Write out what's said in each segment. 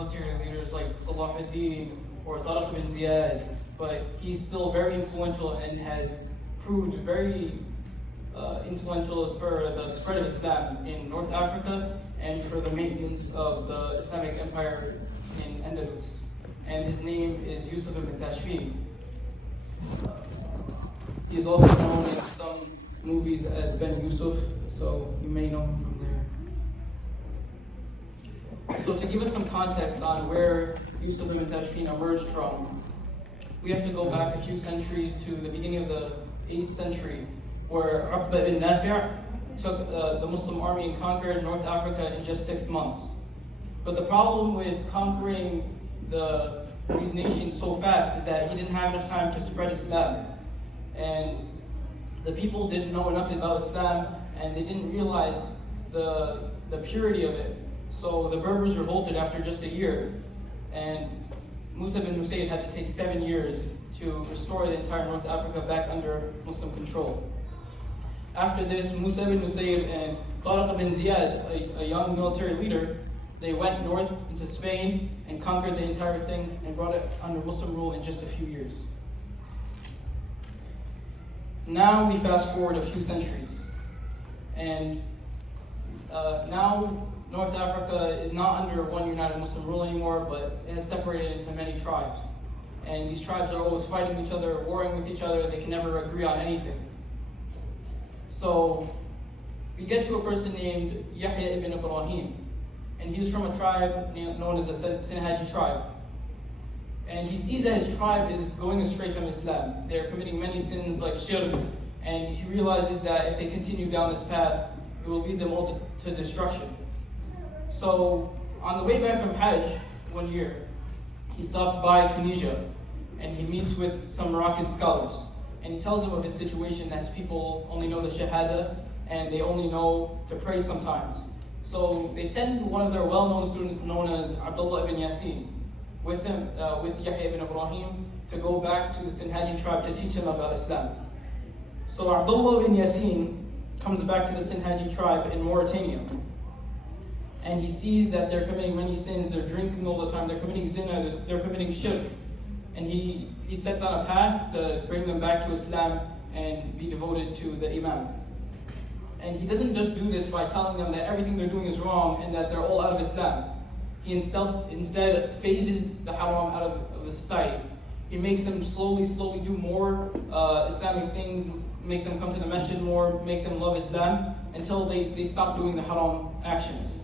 military leaders like Salah ad-Din or Tariq bin Ziyad, but he's still very influential and has proved very influential for the spread of Islam in North Africa and for the maintenance of the Islamic Empire in Andalus. And his name is Yusuf ibn Tashfin. He is also known in some movies as Ben Yusuf, so you may know him from there. So to give us some context on where Yusuf ibn Tashfin emerged from, we have to go back a few centuries to the beginning of the 8th century, where Uqba ibn Nafi' took the Muslim army and conquered North Africa in just 6 months. But the problem with conquering these nations so fast is that he didn't have enough time to spread Islam. And the people didn't know enough about Islam, and they didn't realize the purity of it. So the Berbers revolted after just a year, and Musa ibn Nusayr had to take 7 years to restore the entire North Africa back under Muslim control. After this, Musa ibn Nusayr and Tariq bin Ziyad, a young military leader, they went north into Spain and conquered the entire thing and brought it under Muslim rule in just a few years. Now we fast forward a few centuries, and now North Africa is not under one united Muslim rule anymore, but it has separated into many tribes. And these tribes are always fighting each other, warring with each other, and they can never agree on anything. So we get to a person named Yahya ibn Ibrahim, and he was from a tribe known as the Sinhaji tribe. And he sees that his tribe is going astray from Islam. They're committing many sins like shirk, and he realizes that if they continue down this path, it will lead them all to destruction. So on the way back from Hajj one year, he stops by Tunisia, and he meets with some Moroccan scholars. And he tells them of his situation, that his people only know the Shahada, and they only know to pray sometimes. So they send one of their well-known students known as Abdullah ibn Yasin with him, with Yahya ibn Ibrahim, to go back to the Sinhaji tribe to teach them about Islam. So Abdullah ibn Yasin comes back to the Sinhaji tribe in Mauritania, and he sees that they're committing many sins. They're drinking all the time, they're committing zina, they're committing shirk, and he sets on a path to bring them back to Islam and be devoted to the Imam. And he doesn't just do this by telling them that everything they're doing is wrong and that they're all out of Islam. He instead phases the haram out of the society. He makes them slowly do more Islamic things, make them come to the masjid more, make them love Islam, until they stop doing the haram actions.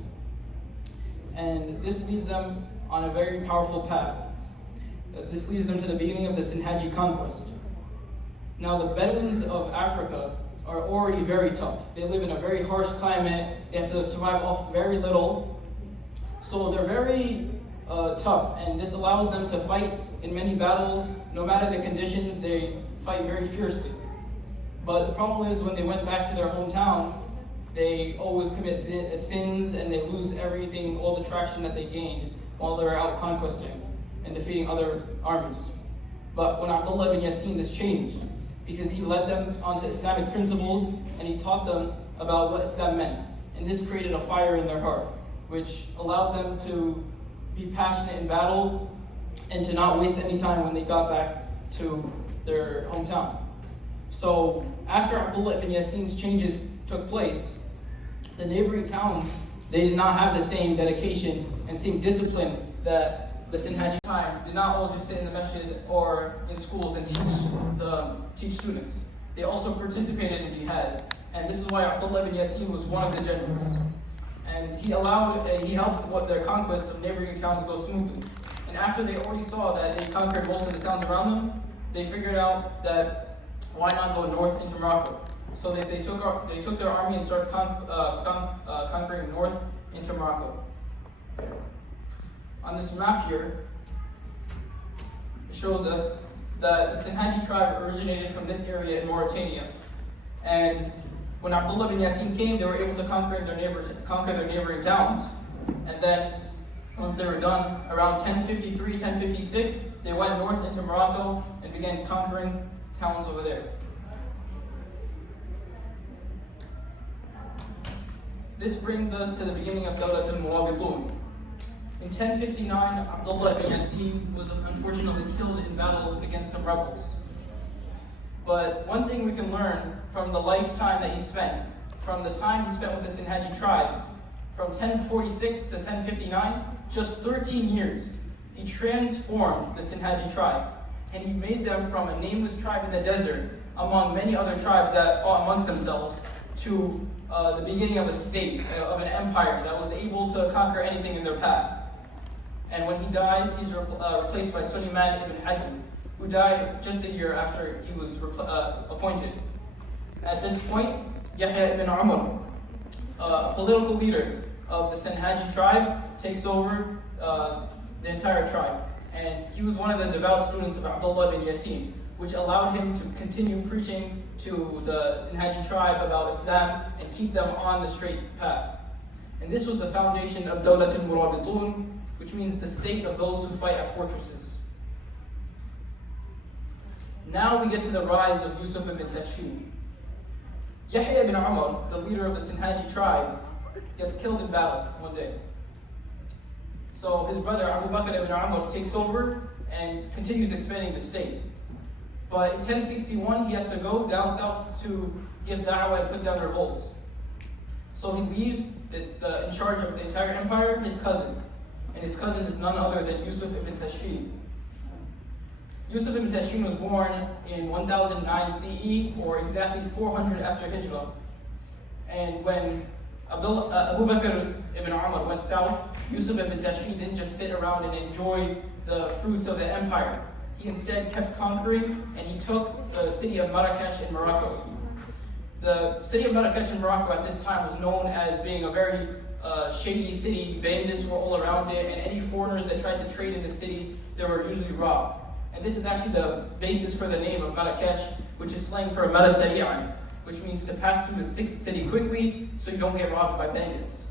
And this leads them on a very powerful path. This leads them to the beginning of the Sinhaji conquest. Now the Bedouins of Africa are already very tough. They live in a very harsh climate. They have to survive off very little. So they're very tough, and this allows them to fight in many battles. No matter the conditions, they fight very fiercely. But the problem is, when they went back to their hometown, they always commit sins, and they lose everything, all the traction that they gained while they were out conquesting and defeating other armies. But when Abdullah ibn Yasin, this changed, because he led them onto Islamic principles, and he taught them about what Islam meant. And this created a fire in their heart, which allowed them to be passionate in battle and to not waste any time when they got back to their hometown. So after Abdullah ibn Yasin's changes took place, the neighboring towns, they did not have the same dedication and same discipline that the Sinhaji time did not all just sit in the masjid or in schools and teach students. They also participated in jihad, and this is why Abdullah ibn Yasin was one of the generals. And he helped their conquest of neighboring towns go smoothly. And after they already saw that they conquered most of the towns around them, they figured out that why not go north into Morocco? So they took their army and started conquering north into Morocco. On this map here, it shows us that the Sinhaji tribe originated from this area in Mauritania. And when Abdullah bin Yasin came, they were able to conquer their neighboring towns. And then, once they were done, around 1053, 1056, they went north into Morocco and began conquering towns over there. This brings us to the beginning of Dawlat al-Murabitun. In 1059, Abdullah ibn Yasin was unfortunately killed in battle against some rebels. But one thing we can learn from the lifetime that he spent, from the time he spent with the Sinhaji tribe, from 1046 to 1059, just 13 years, he transformed the Sinhaji tribe. And he made them from a nameless tribe in the desert, among many other tribes that fought amongst themselves, to the beginning of a state, of an empire that was able to conquer anything in their path. And when he dies, he's replaced by Sulaiman ibn Hadi, who died just a year after he was appointed. At this point, Yahya ibn Umar, a political leader of the Sinhaji tribe, takes over the entire tribe. And he was one of the devout students of Abdullah ibn Yasin, which allowed him to continue preaching to the Sinhaji tribe about Islam and keep them on the straight path. And this was the foundation of Dawlat al-Murabitun, which means the state of those who fight at fortresses. Now we get to the rise of Yusuf ibn Tashfin. Yahya ibn Umar, the leader of the Sinhaji tribe, gets killed in battle one day. So his brother Abu Bakr ibn Umar takes over and continues expanding the state. But in 1061, he has to go down south to give da'wah and put down revolts. So he leaves in charge of the entire empire his cousin. And his cousin is none other than Yusuf ibn Tashfin. Yusuf ibn Tashfin was born in 1009 CE, or exactly 400 after Hijrah. And when Abu Bakr ibn Umar went south, Yusuf ibn Tashfin didn't just sit around and enjoy the fruits of the empire. He instead kept conquering, and he took the city of Marrakesh in Morocco. The city of Marrakesh in Morocco at this time was known as being a very shady city. Bandits were all around it, and any foreigners that tried to trade in the city, they were usually robbed. And this is actually the basis for the name of Marrakesh, which is slang for Mara Sari'an, which means to pass through the city quickly so you don't get robbed by bandits.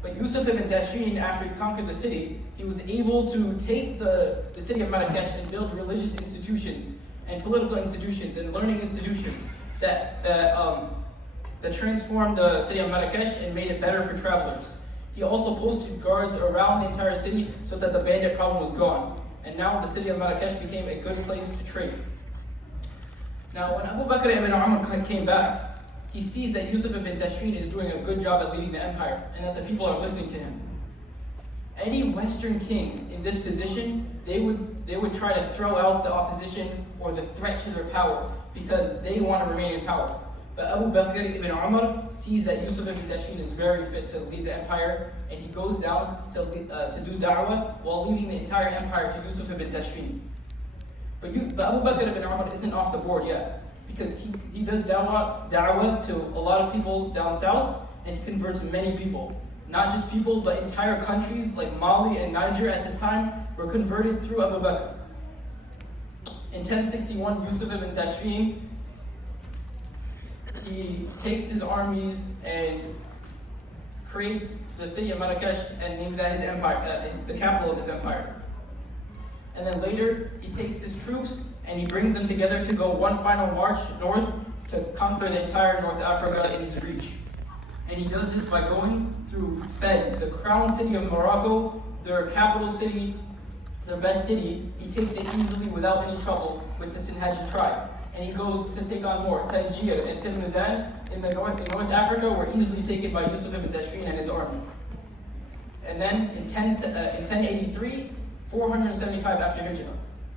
But Yusuf ibn Tashfin, after he conquered the city, he was able to take the city of Marrakesh and build religious institutions and political institutions and learning institutions that transformed the city of Marrakesh and made it better for travelers. He also posted guards around the entire city so that the bandit problem was gone. And now the city of Marrakesh became a good place to trade. Now when Abu Bakr ibn Umar came back, he sees that Yusuf ibn Tashfin is doing a good job at leading the empire and that the people are listening to him. Any Western king in this position, they would try to throw out the opposition or the threat to their power because they want to remain in power. But Abu Bakr ibn Umar sees that Yusuf ibn Tashfin is very fit to lead the empire, and he goes down to do da'wah while leaving the entire empire to Yusuf ibn Tashfin. But Abu Bakr ibn Umar isn't off the board yet, because he does da'wah to a lot of people down south, and he converts many people. Not just people, but entire countries like Mali and Niger at this time were converted through Abu Bakr. In 1061, Yusuf ibn Tashfin, he takes his armies and creates the city of Marrakesh and names that his empire, is the capital of his empire. And then later, he takes his troops and he brings them together to go one final march north to conquer the entire North Africa in his reach. And he does this by going through Fez, the crown city of Morocco, their capital city, their best city. He takes it easily without any trouble with the Sinhaji tribe. And he goes to take on more. Tangier and Tilmizan in North Africa were easily taken by Yusuf ibn Tashfin and his army. And then in 1083, 475 after Hijrah.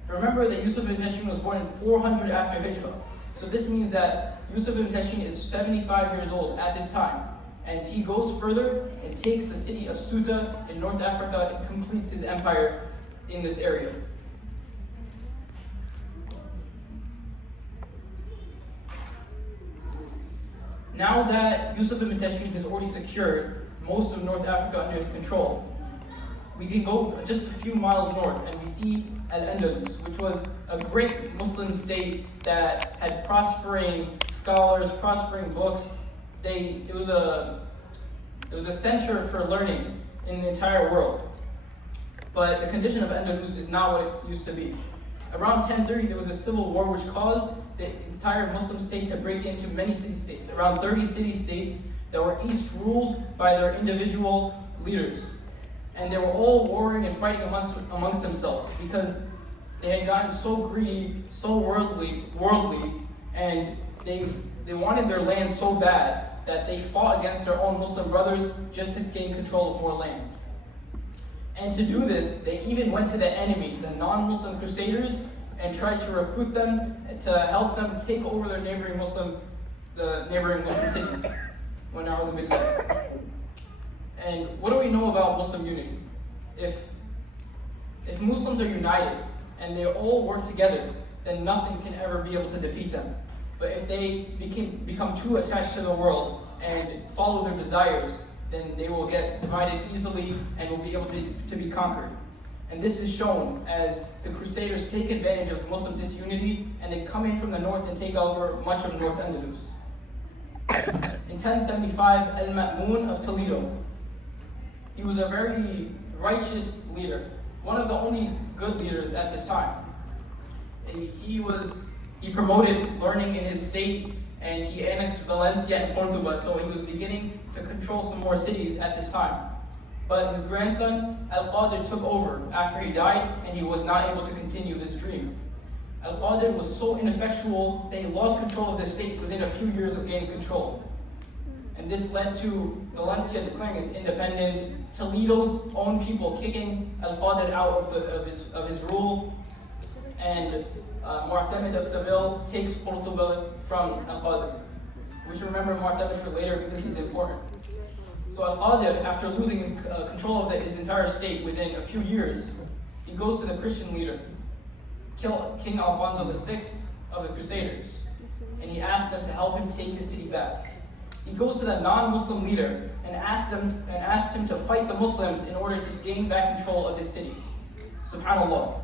Remember that Yusuf ibn Tashfin was born in 400 after Hijrah. So this means that Yusuf ibn Tashfin is 75 years old at this time. And he goes further and takes the city of Ceuta in North Africa and completes his empire in this area. Now that Yusuf ibn Tashfin has already secured most of North Africa under his control, we can go just a few miles north and we see Al-Andalus, which was a great Muslim state that had prospering scholars, prospering books. It was a center for learning in the entire world. But the condition of Andalus is not what it used to be. Around 1030, there was a civil war which caused the entire Muslim state to break into many city-states, around 30 city-states that were each ruled by their individual leaders. And they were all warring and fighting amongst themselves because they had gotten so greedy, so worldly, and they wanted their land so bad that they fought against their own Muslim brothers just to gain control of more land. And to do this, they even went to the enemy, the non-Muslim crusaders, and tried to recruit them to help them take over the neighboring Muslim cities. And what do we know about Muslim unity? If Muslims are united and they all work together, then nothing can ever be able to defeat them. But if they become too attached to the world and follow their desires, then they will get divided easily and will be able to be conquered. And this is shown as the Crusaders take advantage of Muslim disunity and they come in from the north and take over much of North Andalus. In 1075, Al-Ma'mun of Toledo. He was a very righteous leader, one of the only good leaders at this time. He promoted learning in his state, and he annexed Valencia and Cordoba, so he was beginning to control some more cities at this time. But his grandson, Al-Qadir, took over after he died, and he was not able to continue this dream. Al-Qadir was so ineffectual that he lost control of the state within a few years of gaining control. And this led to Valencia declaring its independence, Toledo's own people kicking Al-Qadir out of his rule, and Mu'tamid of Seville takes Cordoba from Al-Qadir. We should remember Mu'tamid for later because he's important. So Al-Qadir, after losing control of his entire state within a few years, he goes to the Christian leader, King Alfonso VI of the Crusaders, and he asks them to help him take his city back. He goes to the non-Muslim leader and asks him to fight the Muslims in order to gain back control of his city. Subhanallah.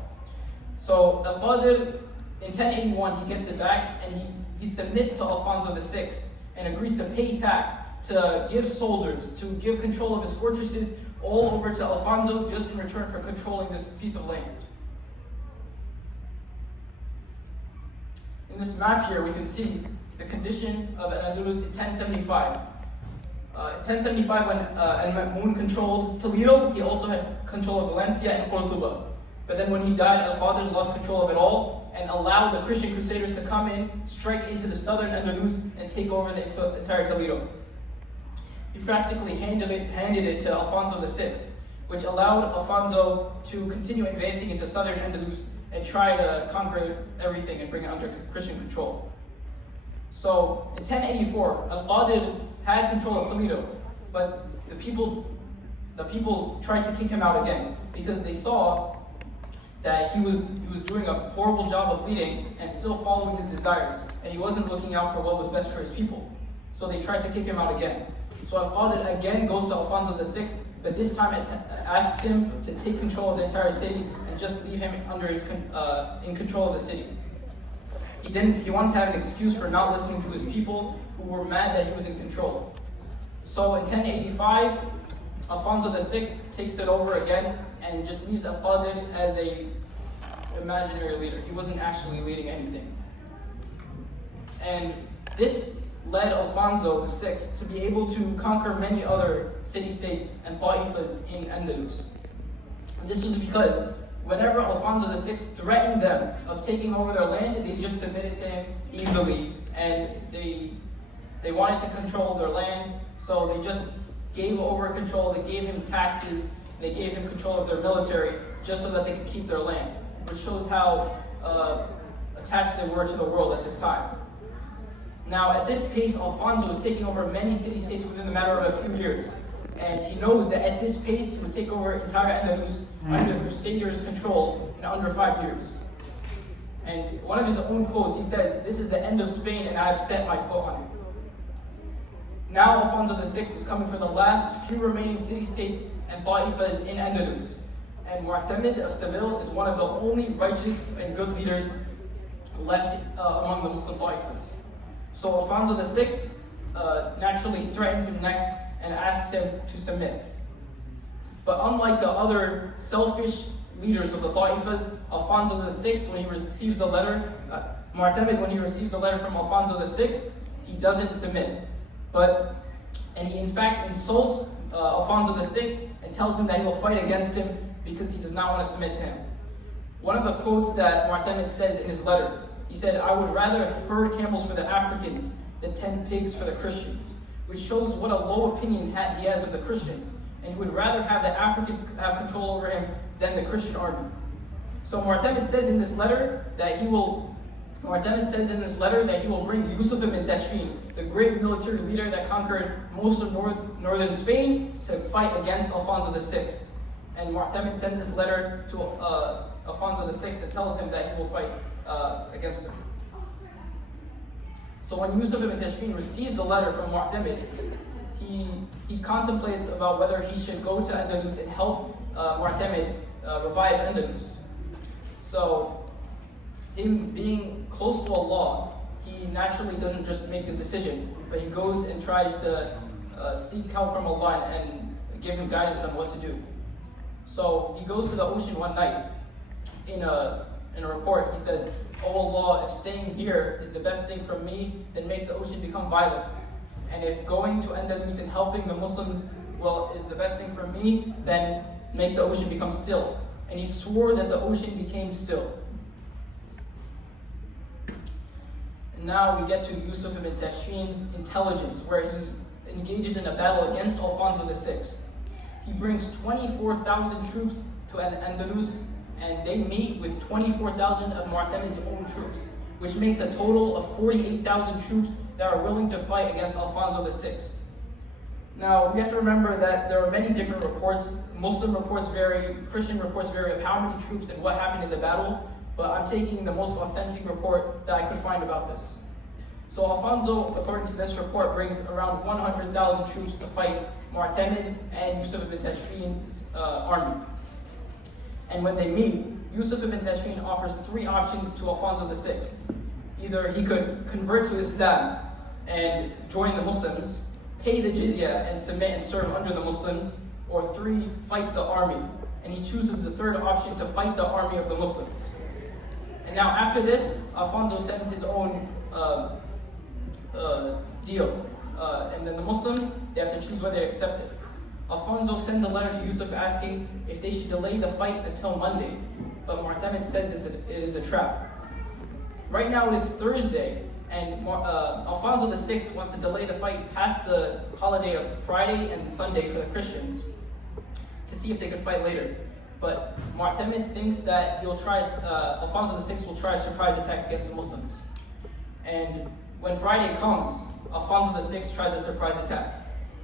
So Al-Qadir, in 1081, he gets it back and he submits to Alfonso VI and agrees to pay tax, to give soldiers, to give control of his fortresses all over to Alfonso just in return for controlling this piece of land. In this map here, we can see the condition of Al-Andalus in 1075. In 1075, when Al-Ma'mun controlled Toledo, he also had control of Valencia and Cordoba. But then when he died, Al-Qadir lost control of it all and allowed the Christian Crusaders to come in, strike into the southern Andalus, and take over the entire Toledo. He practically handed it to Alfonso VI, which allowed Alfonso to continue advancing into southern Andalus and try to conquer everything and bring it under Christian control. So in 1084, Al-Qadir had control of Toledo, but the people tried to kick him out again because they saw that he was doing a horrible job of leading and still following his desires, and he wasn't looking out for what was best for his people. So they tried to kick him out again. So Al-Qadir again goes to Alfonso VI, but this time it asks him to take control of the entire city and just leave him under in control of the city. He wanted to have an excuse for not listening to his people who were mad that he was in control. So in 1085, Alfonso VI takes it over again and just leaves Al-Qadir as an imaginary leader. He wasn't actually leading anything. And this led Alfonso VI to be able to conquer many other city-states and ta'ifas in Andalus. And this was because whenever Alfonso VI threatened them of taking over their land, they just submitted to him easily, and they wanted to control their land, so they just gave over control. They gave him taxes, they gave him control of their military, just so that they could keep their land, which shows how attached they were to the world at this time. Now, at this pace, Alfonso was taking over many city-states within the matter of a few years. And he knows that at this pace, he would take over entire Andalus under the Crusaders' control in under 5 years. And one of his own quotes, he says, "This is the end of Spain and I have set my foot on it." Now Alfonso VI is coming for the last few remaining city-states and ta'ifas in Andalus. And Mu'tamid of Seville is one of the only righteous and good leaders left among the Muslim ta'ifas. So Alfonso VI naturally threatens him next and asks him to submit. But unlike the other selfish leaders of the ta'ifas, Alfonso VI, when he receives the letter, Mu'tamid, when he receives the letter from Alfonso VI, he doesn't submit. And he in fact insults Alfonso VI and tells him that he will fight against him because he does not want to submit to him. One of the quotes that Mu'tamid says in his letter, he said, "I would rather herd camels for the Africans than 10 pigs for the Christians," which shows what a low opinion he has of the Christians. And he would rather have the Africans have control over him than the Christian army. So Mu'tamid says in this letter that he will bring Yusuf ibn Tashfin, the great military leader that conquered most of northern Spain, to fight against Alfonso VI. And Mu'tamid sends this letter to Alfonso VI that tells him that he will fight against him. So when Yusuf ibn Tashfin receives a letter from Mu'tamid, he contemplates about whether he should go to Andalus and help Mu'tamid revive Andalus. So, him being close to Allah, he naturally doesn't just make the decision, but he goes and tries to seek help from Allah and give him guidance on what to do. So he goes to the ocean one night. In a report, he says, "Oh Allah, if staying here is the best thing for me, then make the ocean become violent. And if going to Andalus and helping the Muslims, is the best thing for me, then make the ocean become still." And he swore that the ocean became still. And now we get to Yusuf ibn Tashfin's intelligence, where he engages in a battle against Alfonso VI. He brings 24,000 troops to Andalus, and they meet with 24,000 of Mu'tamid's own troops, which makes a total of 48,000 troops that are willing to fight against Alfonso VI. Now, we have to remember that there are many different reports. Muslim reports vary, Christian reports vary of how many troops and what happened in the battle, but I'm taking the most authentic report that I could find about this. So Alfonso, according to this report, brings around 100,000 troops to fight Mu'tamid and Yusuf ibn Tashfin's army. And when they meet, Yusuf ibn Tashfin offers 3 options to Alfonso VI. Either he could convert to Islam and join the Muslims, pay the jizya and submit and serve under the Muslims, or 3, fight the army. And he chooses the 3rd option, to fight the army of the Muslims. And now after this, Alfonso sends his own deal. And then the Muslims, they have to choose whether they accept it. Alfonso sends a letter to Yusuf asking if they should delay the fight until Monday. But Mu'tamid says it is a trap. Right now it is Thursday, and Alfonso VI wants to delay the fight past the holiday of Friday and Sunday for the Christians to see if they could fight later. But Mu'tamid thinks that Alfonso VI will try a surprise attack against the Muslims. And when Friday comes, Alfonso VI tries a surprise attack.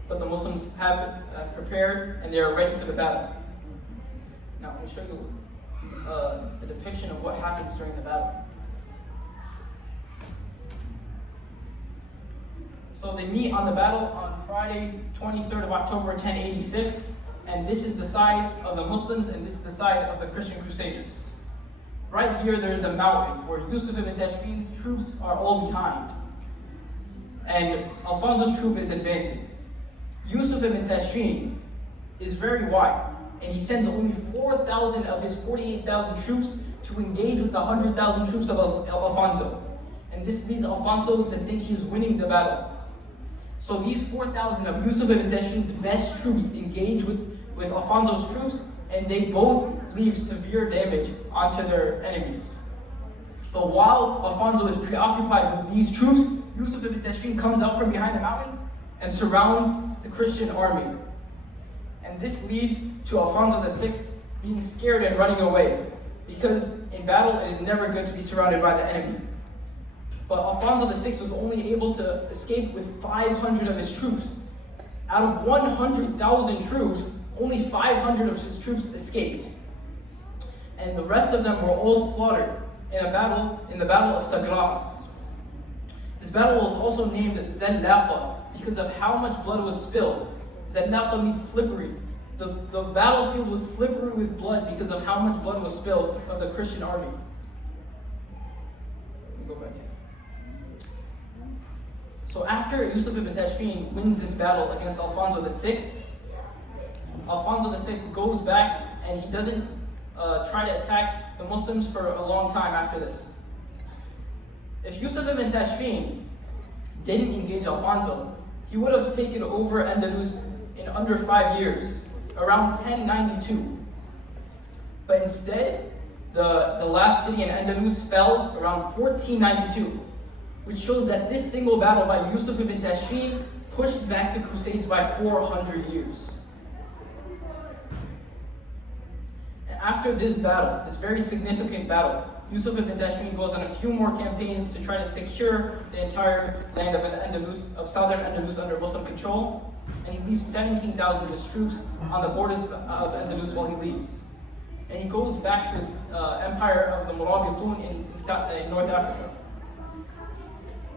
But the Muslims have prepared and they are ready for the battle. Now, I'm going to show you a depiction of what happens during the battle. So they meet on the battle on Friday, 23rd of October, 1086, and this is the side of the Muslims and this is the side of the Christian Crusaders. Right here, there's a mountain where Yusuf ibn Tashfin's troops are all behind, and Alfonso's troop is advancing. Yusuf ibn Tashfin is very wise, and he sends only 4,000 of his 48,000 troops to engage with the 100,000 troops of Alfonso. And this leads Alfonso to think he's winning the battle. So these 4,000 of Yusuf ibn Tashfin's best troops engage with Alfonso's troops, and they both leave severe damage onto their enemies. But while Alfonso is preoccupied with these troops, Yusuf ibn Tashfin comes out from behind the mountains and surrounds the Christian army. And this leads to Alfonso VI being scared and running away, because in battle it is never good to be surrounded by the enemy. But Alfonso VI was only able to escape with 500 of his troops. Out of 100,000 troops, only 500 of his troops escaped. And the rest of them were all slaughtered in the battle of Sagrajas. This battle was also named Zallaqa because of how much blood was spilled. Zallaqa means slippery. The battlefield was slippery with blood because of how much blood was spilled of the Christian army. Let me go back here. So after Yusuf ibn Tashfin wins this battle against Alfonso VI, Alfonso VI goes back and he doesn't try to attack the Muslims for a long time after this. If Yusuf ibn Tashfin didn't engage Alfonso, he would have taken over Andalus in under 5 years, around 1092. But instead, the last city in Andalus fell around 1492, which shows that this single battle by Yusuf ibn Tashfin pushed back the Crusades by 400 years. And after this battle, this very significant battle, Yusuf ibn Tashfin goes on a few more campaigns to try to secure the entire land of Andalus, of southern Andalus under Muslim control, and he leaves 17,000 of his troops on the borders of Andalus while he leaves. And he goes back to his empire of the Murabitun in North Africa.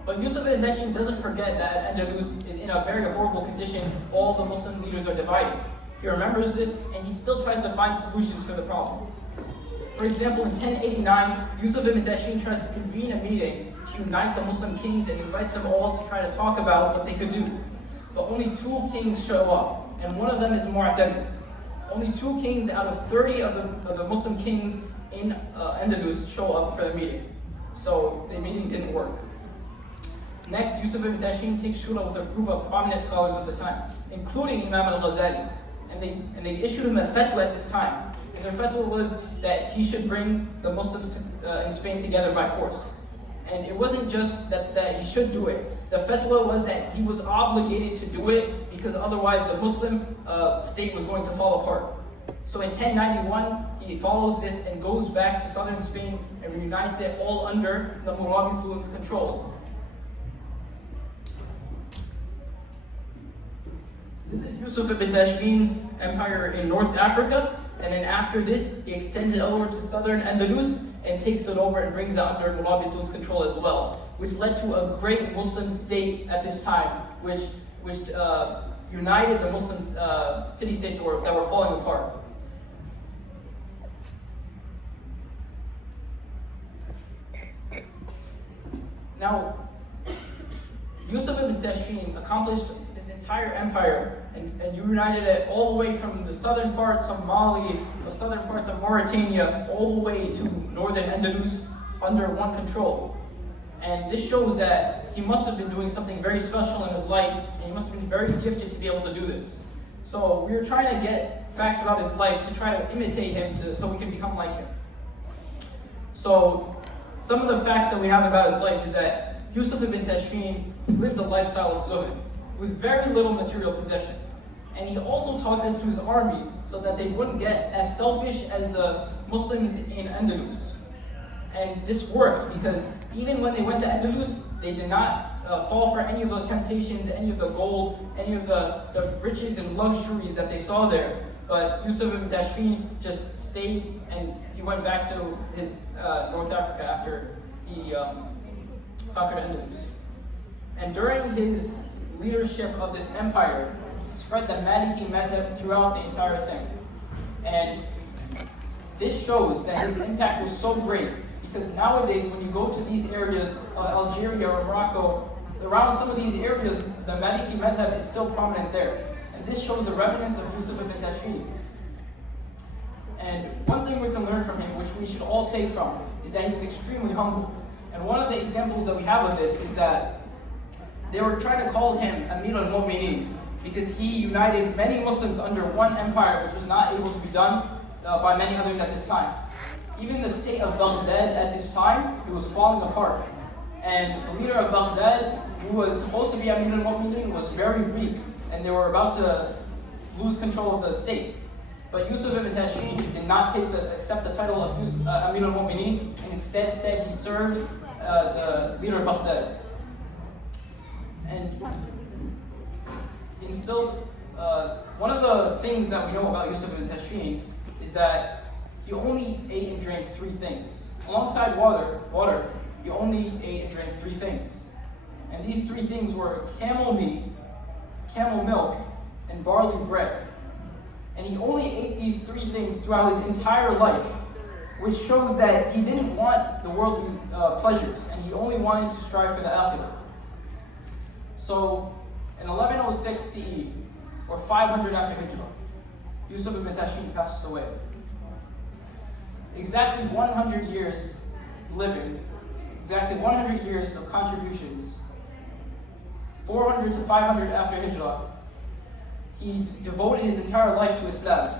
But Yusuf ibn Tashfin doesn't forget that Andalus is in a very horrible condition. All the Muslim leaders are divided. He remembers this, and he still tries to find solutions for the problem. For example, in 1089, Yusuf ibn Tashfin tries to convene a meeting to unite the Muslim kings and invites them all to try to talk about what they could do. But only 2 kings show up, and one of them is Mu'tamid. Only 2 kings out of 30 of the Muslim kings in Andalus show up for the meeting. So the meeting didn't work. Next, Yusuf ibn Tashfin takes shura with a group of prominent scholars of the time, including Imam al-Ghazali. And they issued him a fatwa at this time. And their fatwa was that he should bring the Muslims in Spain together by force. And it wasn't just that he should do it. The fatwa was that he was obligated to do it because otherwise the Muslim state was going to fall apart. So in 1091, he follows this and goes back to southern Spain and reunites it all under the Murabitun's control. This is Yusuf ibn Tashfin's empire in North Africa, and then after this, he extends it over to southern Andalus and takes it over and brings it under Murabitun's control as well, which led to a great Muslim state at this time, which united the Muslim city-states that were falling apart. Now, Yusuf ibn Tashfin accomplished this entire empire and united it all the way from the southern parts of Mali, the southern parts of Mauritania, all the way to northern Andalus under one control. And this shows that he must have been doing something very special in his life, and he must have been very gifted to be able to do this. So we are trying to get facts about his life to try to imitate him so we can become like him. So some of the facts that we have about his life is that Yusuf ibn Tashfin lived a lifestyle of zuhd, with very little material possession. And he also taught this to his army so that they wouldn't get as selfish as the Muslims in Andalus. And this worked because even when they went to Andalus, they did not fall for any of those temptations, any of the gold, any of the riches and luxuries that they saw there. But Yusuf ibn Tashfin just stayed, and he went back to his North Africa after he conquered Andalus. And during his leadership of this empire, he spread the Maliki madhab throughout the entire thing. And this shows that his impact was so great, because nowadays when you go to these areas of Algeria or Morocco, around some of these areas, the Maliki madhab is still prominent there. And this shows the remnants of Yusuf ibn Tashfin. And one thing we can learn from him, which we should all take from, is that he was extremely humble. And one of the examples that we have of this is that they were trying to call him Amir al-Mu'mineen because he united many Muslims under one empire, which was not able to be done by many others at this time. Even the state of Baghdad at this time, it was falling apart. And the leader of Baghdad, who was supposed to be Amir al-Mu'mineen, was very weak, and they were about to lose control of the state. But Yusuf ibn Tashfin did not accept the title of Amir al-Mu'mineen, and instead said he served the leader of Baghdad. And he instilled, one of the things that we know about Yusuf ibn Tashfin is that he only ate and drank 3 things. Alongside water, he only ate and drank 3 things. And these 3 things were camel meat, camel milk, and barley bread. And he only ate these 3 things throughout his entire life, which shows that he didn't want the worldly pleasures, and he only wanted to strive for the akhirah. So, in 1106 CE, or 500 after Hijrah, Yusuf ibn Tashfin passes away. Exactly 100 years living, exactly 100 years of contributions, 400 to 500 after Hijrah, he devoted his entire life to Islam.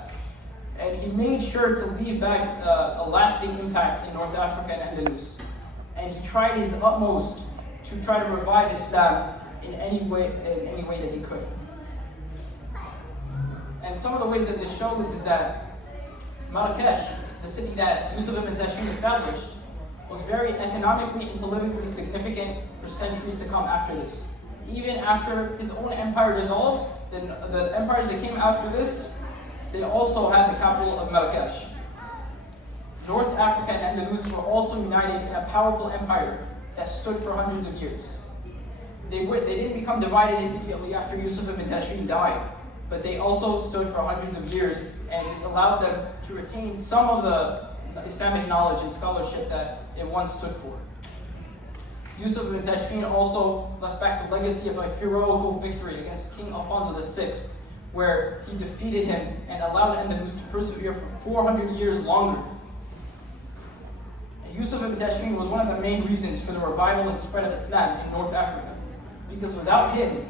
And he made sure to leave back a lasting impact in North Africa and Andalus. And he tried his utmost to try to revive Islam in any way that he could. And some of the ways that this shows is that Marrakesh, the city that Yusuf ibn Tashfin established, was very economically and politically significant for centuries to come after this. Even after his own empire dissolved, the empires that came after this, they also had the capital of Marrakesh. North Africa and Andalus were also united in a powerful empire that stood for hundreds of years. They didn't become divided immediately after Yusuf ibn Tashfin died, but they also stood for hundreds of years, and this allowed them to retain some of the Islamic knowledge and scholarship that it once stood for. Yusuf ibn Tashfin also left back the legacy of a heroical victory against King Alfonso VI, where he defeated him and allowed Andalus to persevere for 400 years longer. And Yusuf ibn Tashfin was one of the main reasons for the revival and spread of Islam in North Africa, because without him,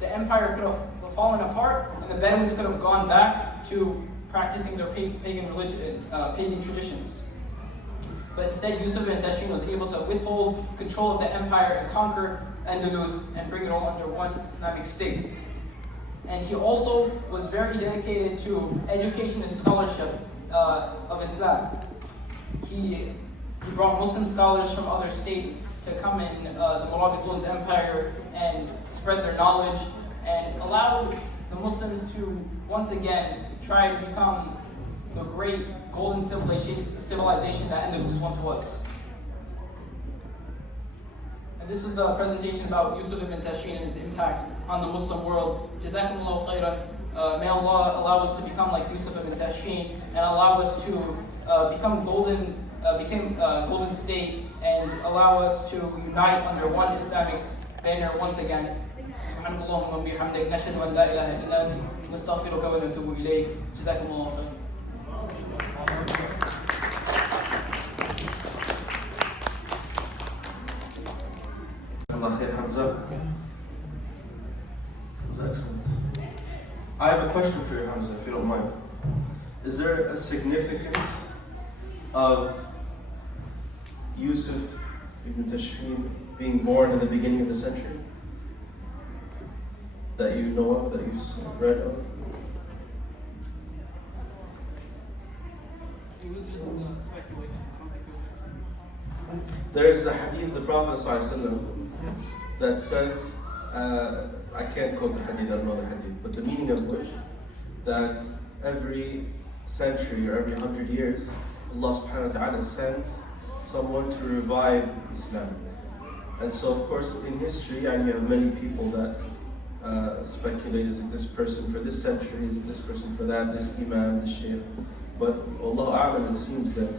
the empire could have fallen apart and the Bedouins could have gone back to practicing their pagan traditions. But instead, Yusuf ibn Tashfin was able to withhold control of the empire and conquer Andalus and bring it all under one Islamic state. And he also was very dedicated to education and scholarship of Islam. He brought Muslim scholars from other states to come in the Murabit Empire and spread their knowledge, and allowed the Muslims to once again try to become the great golden civilization that Andalus once was. And this is the presentation about Yusuf ibn Tashfin and his impact on the Muslim world. Jazakumullahu khairan. May Allah allow us to become like Yusuf ibn Tashfin and allow us to become golden state, and allow us to unite under one Islamic banner once again. سبحانك اللهم وبحمدك نشهد أن لا إله إلا أنت نستغفرك ونتوب إليك. جزاكم الله خيرا. Allah khair, Hamza. That's excellent. I have a question for you, Hamza, if you don't mind. Is there a significance of Yusuf ibn Tashfin being born in the beginning of the century that you know of, that you read of? It was just speculation. I don't think it was. There's a hadith of the Prophet ﷺ that says, I can't quote the hadith, I don't know the hadith, but the meaning of which, that every century or every 100 years, Allah subhanahu wa ta'ala sends someone to revive Islam. And so, of course, in history, and you have many people that speculate, is it this person for this century, is it this person for that, this imam, this shaykh. But Allah A'lam, it seems that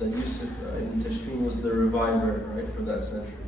Yusuf ibn Tashfin was the reviver, right, for that century.